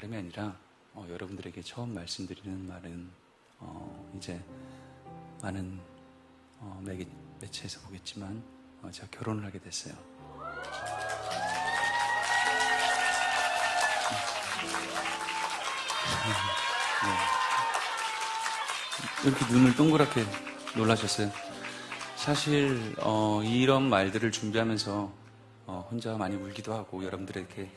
다름이 아니라 어, 여러분들에게 처음 말씀드리는 말은 어, 이제 많은 어, 매, 매체에서 보겠지만 어, 제가 결혼을 하게 됐어요. 네. 이렇게 눈을 동그랗게 놀라셨어요. 사실 어, 이런 말들을 준비하면서 어, 혼자 많이 울기도 하고 여러분들에게